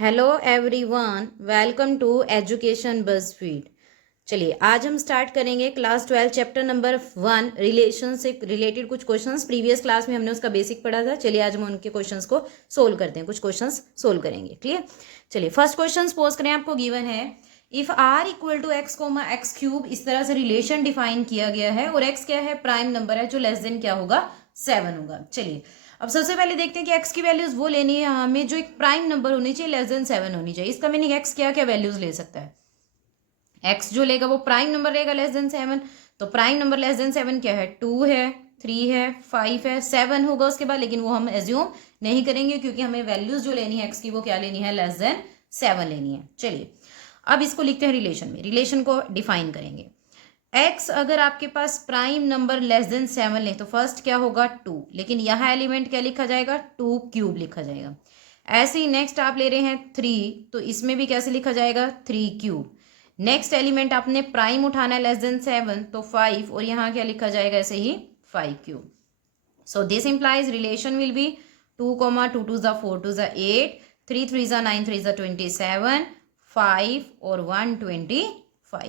Hello everyone, welcome to education buzzfeed. चलिए आज हम स्टार्ट करेंगे क्लास 12 चैप्टर नंबर 1 रिलेशन से रिलेटेड कुछ क्वेश्चंस। प्रीवियस क्लास में हमने उसका बेसिक पढ़ा था। चलिए आज हम उनके क्वेश्चंस को सोल्व करते हैं, कुछ क्वेश्चंस सोल्व करेंगे। क्लियर। चलिए फर्स्ट क्वेश्चन पोज करें। आपको गिवन है if r equal to x comma x cube, इस तरह से रिलेशन डिफाइन किया गया है और x क्या है, प्राइम नंबर है जो लेस देन क्या होगा, 7 होगा। चलिए अब सबसे पहले देखते हैं कि x की वैल्यूज वो लेनी है हमें जो एक प्राइम नंबर होनी चाहिए, लेस देन 7 होनी चाहिए। इसका मीनिंग x क्या क्या वैल्यूज ले सकता है, x जो लेगा वो प्राइम नंबर लेगा लेस देन 7। तो प्राइम नंबर लेस देन 7 क्या है, 2 है, 3 है, 5 है, 7 होगा उसके बाद, लेकिन वो हम एज्यूम नहीं करेंगे क्योंकि हमें वैल्यूज जो लेनी है x की वो क्या लेनी है, लेस देन 7 लेनी है। चलिए अब इसको लिखते हैं रिलेशन में, रिलेशन को डिफाइन करेंगे। x अगर आपके पास प्राइम नंबर लेस देन 7 ले तो फर्स्ट क्या होगा, 2, लेकिन यहाँ एलिमेंट क्या लिखा जाएगा, 2 क्यूब लिखा जाएगा। ऐसे ही नेक्स्ट आप ले रहे हैं 3, तो इसमें भी कैसे लिखा जाएगा, 3 क्यूब। नेक्स्ट एलिमेंट आपने प्राइम उठाना है लेस देन 7, तो 5, और यहाँ क्या लिखा जाएगा, ऐसे ही 5 cube. So this implies relation will be 2, 2 2 4 2 8, 3 3 9 3 27, 5 और 125।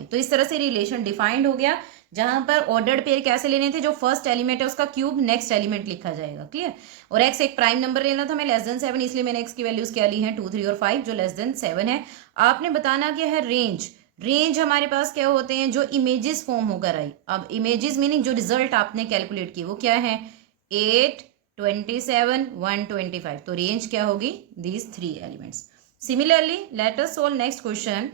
तो इस तरह से रिलेशन डिफाइंड हो गया, जहां पर ऑर्डर्ड पेयर कैसे लेने थे, जो फर्स्ट एलिमेंट है उसका क्यूब नेक्स्ट एलिमेंट लिखा जाएगा। क्लियर। और x एक प्राइम नंबर लेना था हमें लेस देन 7, इसलिए मैंने x की वैल्यूज क्या ली हैं, 2 3 और 5 जो लेस देन 7 है। आपने बताना क्या है, रेंज। रेंज हमारे पास क्या होते हैं, जो इमेजेस फॉर्म होकर आई। अब इमेजेस मीनिंग जो रिजल्ट आपने कैलकुलेट की वो क्या है, 8, 27, 125। तो रेंज क्या होगी, these 3 elements. Similarly let us solve next question.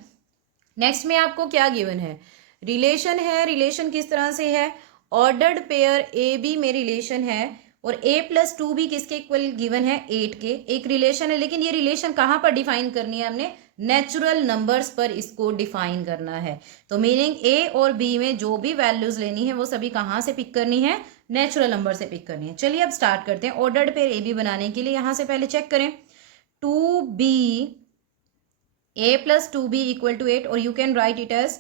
Next में आपको क्या गिवन है, रिलेशन है। रिलेशन किस तरह से है, ऑर्डर्ड पेयर ए बी में रिलेशन है और a प्लस 2b किसके इक्वल गिवन है, 8 के। एक रिलेशन है, लेकिन ये रिलेशन कहाँ पर डिफाइन करनी है हमने, नेचुरल नंबर्स पर इसको डिफाइन करना है। तो मीनिंग a और b में जो भी वैल्यूज लेनी है वो सभी कहाँ से पिक करनी है, नेचुरल नंबर से पिक करनी है। चलिए अब स्टार्ट करते हैं। ऑर्डर्ड पेयर ए बी बनाने के लिए यहाँ से पहले चेक करें, 2b a plus 2b equal to 8, और you can write it as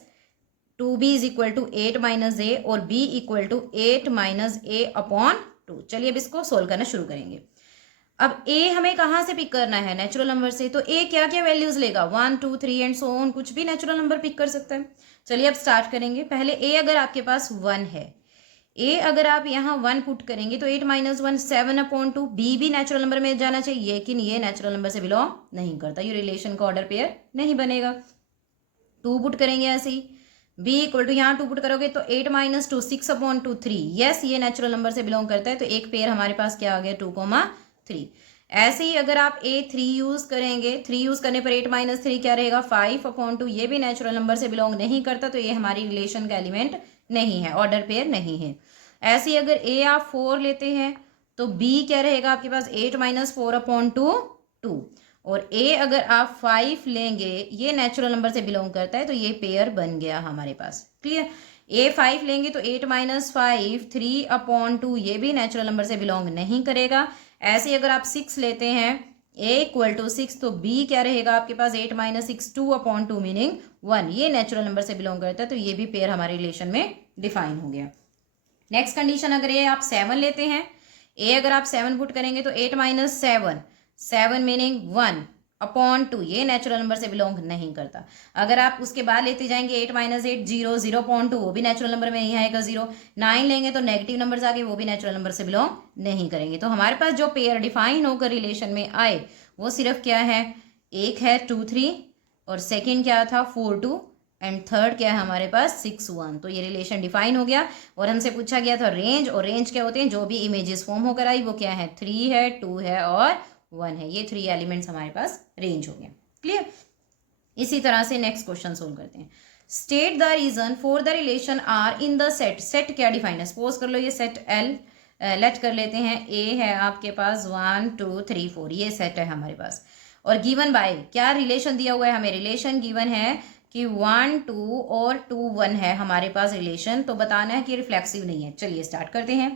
2b is equal to 8 minus a और b equal to 8 minus a upon 2। चलिए अब इसको सोल्व करना शुरू करेंगे। अब a हमें कहाँ से पिक करना है, नेचुरल नंबर से। तो a क्या क्या वैल्यूज लेगा, 1 2 3 एंड सो ऑन, कुछ भी नेचुरल नंबर पिक कर सकता है। चलिए अब स्टार्ट करेंगे। पहले a अगर आपके पास 1 है, a अगर आप यहाँ 1 पुट करेंगे तो 8 माइनस 1 7 अपॉन 2। b भी नेचुरल नंबर में जाना चाहिए, लेकिन ये नेचुरल नंबर से बिलोंग नहीं करता, ये रिलेशन का ऑर्डर पेयर नहीं बनेगा। 2 पुट करेंगे ऐसे ही, b इक्वल टू यहाँ 2 पुट करोगे तो 8 माइनस 2 6 अपॉन 2 3। यस, ये नेचुरल नंबर से बिलोंग करता है, तो एक पेयर हमारे पास क्या आ गया, 2, 3। ऐसे ही अगर आप a3 यूज करेंगे, 3 यूज करने पर 8 माइनस 3 क्या रहेगा, 5 अपॉन 2। ये भी नेचुरल नंबर से बिलोंग नहीं करता, तो ये हमारी रिलेशन का एलिमेंट नहीं है, ऑर्डर पेयर नहीं है। ऐसे ही अगर a आप 4 लेते हैं तो b क्या रहेगा आपके पास, 8 माइनस 4 अपॉन 2 2। और a अगर आप 5 लेंगे, ये नेचुरल नंबर से बिलोंग करता है, तो ये पेयर बन गया हमारे पास। क्लियर। a 5 लेंगे तो 8 माइनस 5 3 अपॉन 2, ये भी नेचुरल नंबर से बिलोंग नहीं करेगा। ऐसे ही अगर आप 6 लेते हैं, a इक्वल टू 6, तो b क्या रहेगा आपके पास, 8 माइनस 6 2 अपॉन 2 मीनिंग 1। ये नेचुरल नंबर से बिलोंग करता है, तो ये भी पेयर हमारे रिलेशन में डिफाइन हो गया। नेक्स्ट कंडीशन, अगर ये आप 7 लेते हैं, a अगर आप 7 पुट करेंगे तो 8 माइनस 7 मीनिंग 1 अपॉन 2, ये नेचुरल नंबर से बिलोंग नहीं करता। अगर आप उसके बाद लेते जाएंगे 8 माइनस 8 0 0 अपॉन 2, वो भी नेचुरल नंबर में नहीं आएगा, 0। 9 लेंगे तो नेगेटिव नंबर आगे, वो भी नेचुरल नंबर से बिलोंग नहीं करेंगे। तो हमारे पास जो पेयर डिफाइन होकर रिलेशन में आए वो सिर्फ क्या है, एक है 2 3, और सेकेंड क्या था 4 2, एंड थर्ड क्या है हमारे पास 6 1। तो ये रिलेशन डिफाइन हो गया। और हमसे पूछा गया था रेंज, और रेंज क्या होते हैं, जो भी इमेजेस फॉर्म होकर आई वो क्या है, 3 है, 2 है और 1 है। ये 3 एलिमेंट्स हमारे पास रेंज हो गया। क्लियर। इसी तरह से नेक्स्ट क्वेश्चन सोल्व करते हैं। State the reason for the relation R in the set. Set क्या डिफाइन है, सपोज कर लो ये सेट एल लेट कर लेते हैं, ए है आपके पास 1 2 3 4, ये सेट है हमारे पास। और गिवन बाय क्या रिलेशन दिया हुआ है हमें, रिलेशन गिवन है कि 1 2 और 2 1 है हमारे पास रिलेशन। तो बताना है कि रिफ्लेक्सिव नहीं है। चलिए स्टार्ट करते हैं।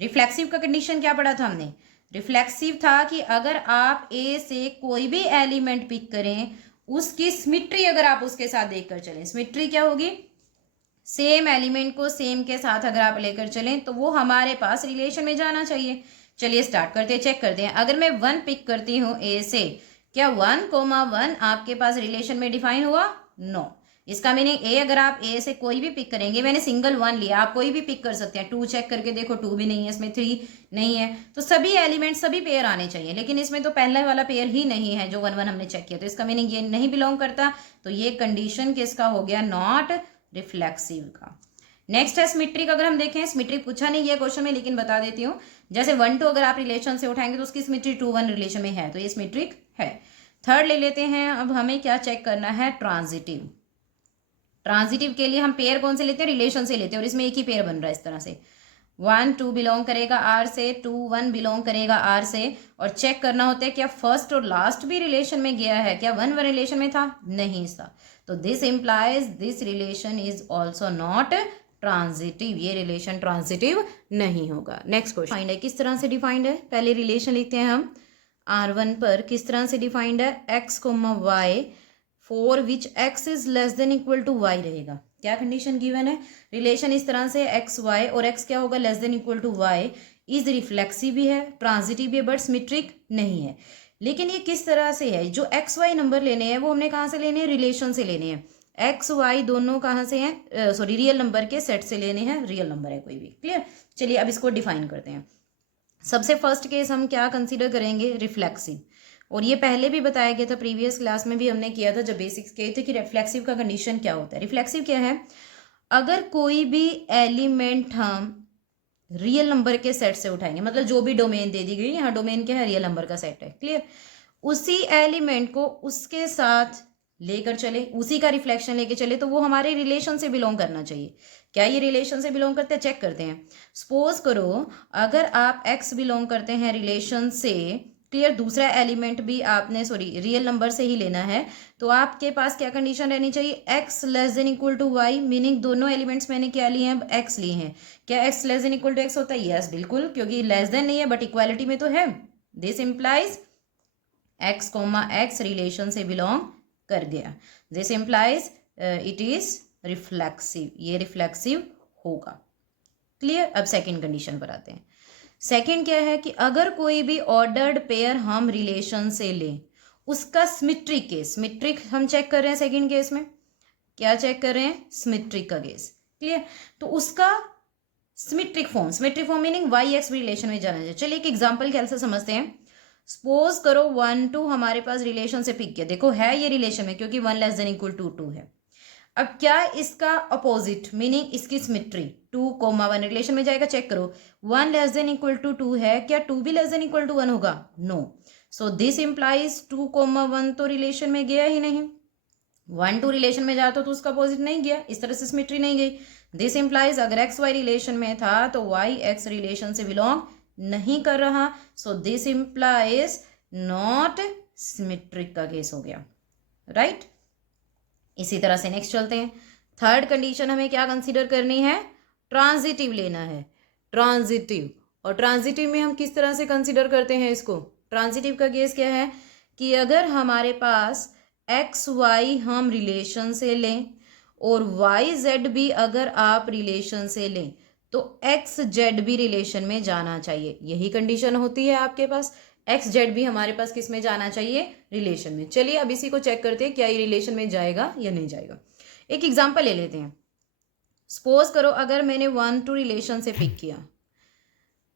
रिफ्लेक्सिव का कंडीशन क्या पढ़ा था हमने, रिफ्लेक्सिव था कि अगर आप ए से कोई भी एलिमेंट पिक करें, उसकी सिमिट्री अगर आप उसके साथ देखकर चलें, सिमिट्री क्या होगी, सेम एलिमेंट को सेम के साथ अगर आप लेकर चलें तो वो हमारे पास रिलेशन में जाना चाहिए। चलिए स्टार्ट करते हैं, चेक करते हैं। अगर मैं 1 पिक करती हूँ ए से, क्या 1,1 आपके पास रिलेशन में डिफाइन हुआ? नो। इसका मीनिंग ए, अगर आप ए से कोई भी पिक करेंगे, मैंने सिंगल 1 लिया, आप कोई भी पिक कर सकते हैं। 2 चेक करके देखो, 2 भी नहीं है इसमें, 3 नहीं है, तो सभी एलिमेंट सभी पेयर आने चाहिए, लेकिन इसमें तो पहला वाला पेयर ही नहीं है जो 1,1 हमने चेक किया, तो इसका मीनिंग ये नहीं बिलोंग करता। तो ये कंडीशन किसका हो गया? नॉट रिफ्लेक्सिव का। नेक्स्ट है सिमेट्रिक। अगर हम देखें, सिमेट्रिक पूछा नहीं है क्वेश्चन में, लेकिन बता देती हूँ। जैसे 1-2 अगर आप रिलेशन से उठाएंगे तो उसकी सिमेट्री 2-1 रिलेशन में है, तो ये सिमेट्रिक है। थर्ड ले लेते हैं। अब हमें क्या चेक करना है? ट्रांजिटिव। ट्रांजिटिव के लिए हम पेयर कौन से लेते हैं? रिलेशन से लेते हैं, और इसमें एक ही पेयर बन रहा है इस तरह से। 1-2 बिलोंग करेगा आर से, 2-1 बिलोंग करेगा आर से, और चेक करना होता है क्या फर्स्ट और लास्ट भी रिलेशन में गया है? क्या 1-1 रिलेशन में था? नहीं था। तो this implies this relation is also not transitive. ये रिलेशन ट्रांजिटिव नहीं होगा। नेक्स्ट क्वेश्चन फाइंड है, किस तरह से डिफाइंड है? पहले रिलेशन लिखते हैं हम। R1 पर किस तरह से डिफाइंड है? x, y for which x is less than equal to y रहेगा। क्या कंडीशन गिवन है? रिलेशन इस तरह से x y, और x क्या होगा? Less than equal to y। Is reflexive भी है, ट्रांजिटिव भी है, बट सिमेट्रिक नहीं है। लेकिन ये किस तरह से है? जो x y नंबर लेने हैं वो हमने कहाँ से लेने हैं? रिलेशन से लेने हैं। एक्स वाई दोनों कहाँ से हैं? सॉरी, रियल नंबर के सेट से लेने हैं। रियल नंबर है कोई भी। क्लियर? चलिए अब इसको डिफाइन करते हैं। सबसे फर्स्ट केस हम क्या कंसीडर करेंगे? रिफ्लेक्सिव। और ये पहले भी बताया गया था, प्रीवियस क्लास में भी हमने किया था जब बेसिक्स किए थे, कि रिफ्लेक्सिव का कंडीशन क्या होता है। रिफ्लेक्सिव क्या है? अगर कोई भी एलिमेंट हम रियल नंबर के सेट से उठाएंगे, मतलब जो भी डोमेन दे दी गई, यहाँ डोमेन क्या है? रियल नंबर का सेट है। क्लियर? उसी एलिमेंट को उसके साथ लेकर चले, उसी का रिफ्लेक्शन लेके चले, तो वो हमारे रिलेशन से बिलोंग करना चाहिए। क्या ये रिलेशन से बिलोंग करते हैं? चेक करते हैं। सपोज करो अगर आप x बिलोंग करते हैं रिलेशन से, क्लियर, दूसरा एलिमेंट भी आपने रियल नंबर से ही लेना है, तो आपके पास क्या कंडीशन रहनी चाहिए? x less than equal to y, meaning दोनों एलिमेंट्स मैंने क्या लिए हैं? x लिए हैं। क्या x less than equal to x होता है? यस, बिल्कुल, क्योंकि लेस देन नहीं है बट इक्वालिटी में तो है। This implies x, x relation से बिलोंग कर गया। This implies it is reflexive. ये रिफ्लेक्सिव होगा। क्लियर? अब सेकंड कंडीशन पर आते हैं। सेकंड क्या है? कि अगर कोई भी ऑर्डर्ड पेयर हम रिलेशन से लें, उसका सिमेट्रिक केस, सिमेट्रिक हम चेक कर रहे हैं सेकंड केस में। क्या चेक कर रहे हैं? सिमेट्रिक का केस। क्लियर? तो उसका symmetric form meaning Y X relation में जाना चाहिए। चलिए एक एग्जाम्पल कैसे समझते हैं। सपोज करो 1-2 हमारे पास रिलेशन से पिक किया, देखो है ये रिलेशन में, क्योंकि 1 लेस देन इक्वल टू 2 है। अब क्या इसका अपोजिट मीनिंग इसकी सिमेट्री 2,1 रिलेशन में जाएगा? चेक करो, 1 लेस देन इक्वल टू 2 है, क्या 2 भी लेस देन इक्वल टू 1 होगा? नो। सो दिस इंप्लाइज 2,1 तो रिलेशन में गया ही नहीं। 1-2 रिलेशन में जाता तो उसका अपोजिट नहीं गया, इस तरह से सिमेट्री नहीं गई। दिस इंप्लाइज अगर एक्स वाई रिलेशन में था तो वाई एक्स रिलेशन से बिलोंग नहीं कर रहा। So this implies not symmetric का केस हो गया। राइट? इसी तरह से नेक्स्ट चलते हैं। थर्ड कंडीशन हमें क्या कंसीडर करनी है? ट्रांजिटिव लेना है। ट्रांजिटिव, और ट्रांजिटिव में हम किस तरह से कंसीडर करते हैं इसको? ट्रांजिटिव का केस क्या है? कि अगर हमारे पास एक्स वाई हम रिलेशन से लें और वाई जेड भी अगर आप रिलेशन से लें, तो एक्स जेड भी रिलेशन में जाना चाहिए। यही कंडीशन होती है आपके पास। एक्स जेड भी हमारे पास किस में जाना चाहिए? रिलेशन में। चलिए अब इसी को चेक करते हैं क्या ये रिलेशन में जाएगा या नहीं जाएगा। एक एग्जांपल ले लेते हैं। सपोज करो अगर मैंने 1-2 रिलेशन से पिक किया,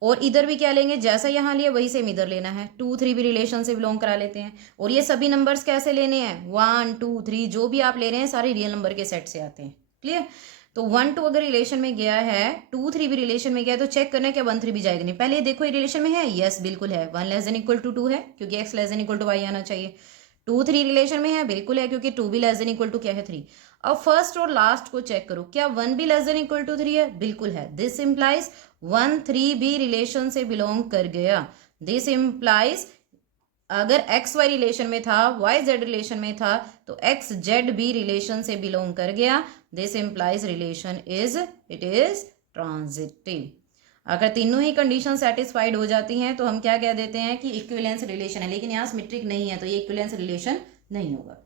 और इधर भी क्या लेंगे? जैसा यहाँ लिया वही सेम इधर लेना है। 2-3 भी रिलेशन से बिलोंग करा लेते हैं। और ये सभी नंबर्स कैसे लेने हैं? 1-2-3 जो भी आप ले रहे हैं सारे रियल नंबर के सेट से आते हैं। क्लियर? तो 1-2 अगर रिलेशन में गया है, 2-3 भी रिलेशन में गया है, तो चेक करना है क्या 1-3 भी जाएगा? नहीं। पहले देखो ये रिलेशन में है? यस, बिल्कुल है। 1 लेस देन इक्वल टू 2 है, क्योंकि x less than equal to y आना चाहिए। 2-3 रिलेशन में है? बिल्कुल है, क्योंकि 2 भी लेस देन इक्वल टू क्या है? 3। अब फर्स्ट और लास्ट को चेक करो, क्या 1 भी लेस देन इक्वल टू 3 है? बिल्कुल है। दिस इंप्लाइज 1-3 भी रिलेशन से बिलोंग कर गया। दिस इंप्लाइज अगर एक्स वाई रिलेशन में था, वाई जेड रिलेशन में था, तो एक्स जेड भी रिलेशन से बिलोंग कर गया। This implies relation is transitive. अगर तीनों ही कंडीशन सेटिस्फाइड हो जाती हैं तो हम क्या कह देते हैं कि इक्विवेलेंस रिलेशन है। लेकिन यहाँ सिमेट्रिक नहीं है तो ये इक्विवेलेंस रिलेशन नहीं होगा।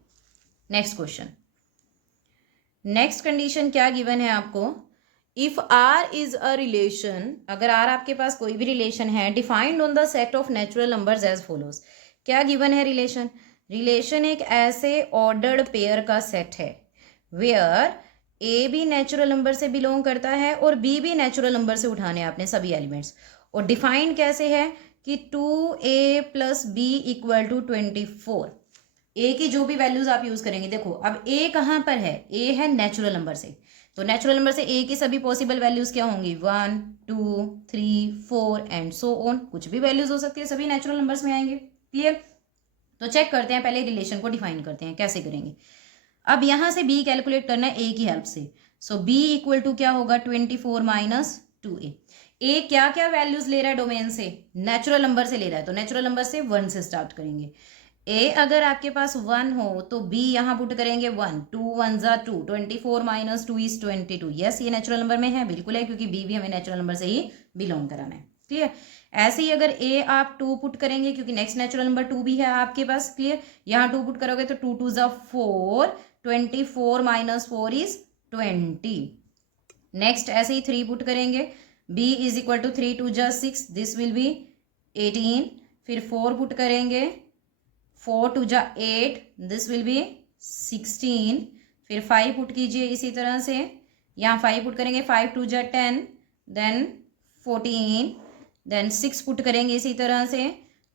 Next question. नेक्स्ट कंडीशन क्या गिवन है आपको? If R is a relation, अगर आर आपके पास कोई भी रिलेशन है, defined on the set of natural numbers as follows. क्या गिवन है रिलेशन? रिलेशन एक ऐसे ऑर्डर्ड पेयर का सेट है वेयर ए भी नेचुरल नंबर से बिलोंग करता है और बी भी नेचुरल नंबर से उठाने आपने सभी एलिमेंट्स। और डिफाइंड कैसे है कि 2a plus B equal to 24। A की जो भी वैल्यूज आप यूज करेंगे, देखो अब ए कहाँ पर है, ए है नेचुरल नंबर से, तो नेचुरल नंबर से ए की सभी पॉसिबल वैल्यूज क्या होंगी 1 2 3 4 एंड सो ऑन, कुछ भी वैल्यूज हो सकती है, सभी नेचुरल नंबर्स में आएंगे। क्लियर? तो चेक करते हैं, पहले रिलेशन को डिफाइन करते हैं, कैसे करेंगे। अब यहां से b कैलकुलेट करना है a की हेल्प से। सो b इक्वल टू क्या होगा 24 माइनस 2a। ए क्या क्या वैल्यूज ले रहा है डोमेन से, नेचुरल नंबर से ले रहा है, तो नेचुरल नंबर से 1 से स्टार्ट करेंगे। ए अगर आपके पास 1 हो तो बी यहाँ पुट करेंगे 1, 2 1 जा 2, 24 माइनस 2 इज 22। यस, ये नेचुरल नंबर में है, बिल्कुल है, क्योंकि बी भी हमें नेचुरल नंबर से ही बिलोंग कराना है। क्लियर? ऐसे ही अगर ए आप 2 पुट करेंगे, क्योंकि नेक्स्ट नेचुरल नंबर 2 भी है आपके पास। क्लियर? यहाँ 2 पुट करोगे तो 2 2 जा 4, 24 माइनस 4 इज 20। नेक्स्ट ऐसे ही 3 पुट करेंगे, b इज इक्वल टू 3 2 जा 6, दिस विल बी 18। फिर 4 पुट करेंगे, 4 2 जा 8, दिस विल बी 16। फिर 5 पुट कीजिए इसी तरह से, यहाँ 5 पुट करेंगे, 5 2 जा 10, देन 14, देन 6 पुट करेंगे इसी तरह से,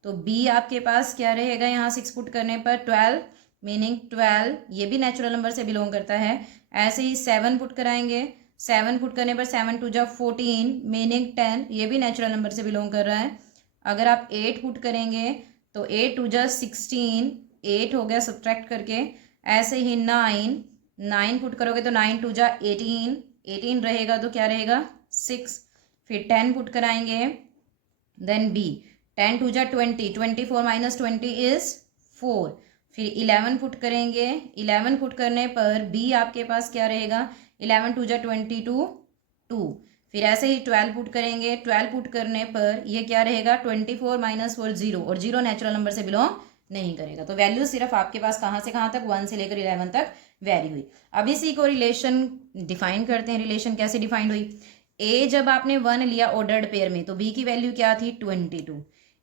तो b आपके पास क्या रहेगा यहाँ 6 पुट करने पर 12, मीनिंग 12, ये भी नेचुरल नंबर से बिलोंग करता है। ऐसे ही 7 पुट कराएंगे, 7 पुट करने पर 7 2 जा 14, मीनिंग 10, ये भी नेचुरल नंबर से बिलोंग कर रहा है। अगर आप 8 पुट करेंगे तो 8 2 जा 16, 8 हो गया सब्ट्रैक्ट करके। ऐसे ही 9 पुट करोगे तो 9 2 जा 18, 18 रहेगा तो क्या रहेगा 6। फिर 10 पुट कराएंगे, देन b 10 2 जा 20, 24 माइनस 20 इज 4। फिर 11 पुट करेंगे, 11 पुट करने पर b आपके पास क्या रहेगा 11 2 जा 22, 2। फिर ऐसे ही 12 पुट करेंगे, 12 पुट करने पर ये क्या रहेगा 24 माइनस 4 0, और 0 नेचुरल नंबर से बिलोंग नहीं करेगा। तो वैल्यू सिर्फ आपके पास कहाँ से कहाँ तक 1 से लेकर 11 तक वेरी हुई। अब इसी को रिलेशन डिफाइन करते हैं। रिलेशन कैसे डिफाइंड हुई, a जब आपने 1 लिया ऑर्डर्ड पेयर में तो b की वैल्यू क्या थी 22।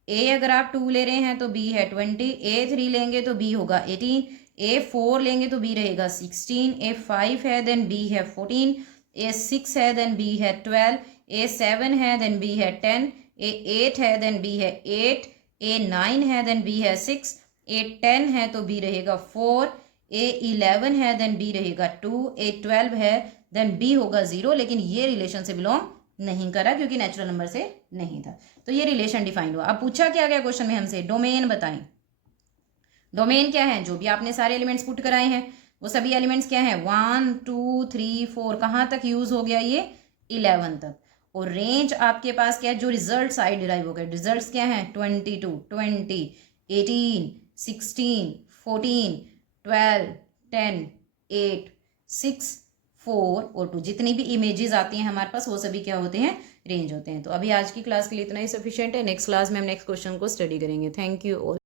a अगर आप 2 ले रहे हैं तो b है 20, a 3 लेंगे तो b होगा 18, a 4 लेंगे तो b रहेगा 16, a 5 है देन b है 14, a 6 है देन b है 12, a 7 है देन b है 10, a 8 है देन b है 8, a 9 है देन b है 6, a 10 है तो b रहेगा 4, a 11 है देन b रहेगा 2, a 12 है देन b होगा 0। लेकिन ये रिलेशन से बिलोंग नहीं करा क्योंकि नेचुरल नंबर से नहीं था। तो ये रिलेशन डिफाइंड हुआ। अब पूछा क्या गया क्वेश्चन में हमसे, डोमेन बताएं। डोमेन क्या है, जो भी आपने सारे एलिमेंट्स पुट कराए हैं वो सभी एलिमेंट्स क्या है 1 2 3 4, कहाँ तक यूज हो गया ये 11 तक। और रेंज आपके पास क्या है, जो रिजल्ट साइड डिराइव हो गए, रिजल्ट्स क्या है 22 20 18 16 14 12 10 8 6 4 और 2, जितनी भी इमेजेस आती हैं हमारे पास वो सभी क्या होते हैं रेंज होते हैं। तो अभी आज की क्लास के लिए इतना ही सफिशिएंट है। नेक्स्ट क्लास में हम नेक्स्ट क्वेश्चन को स्टडी करेंगे। Thank you all.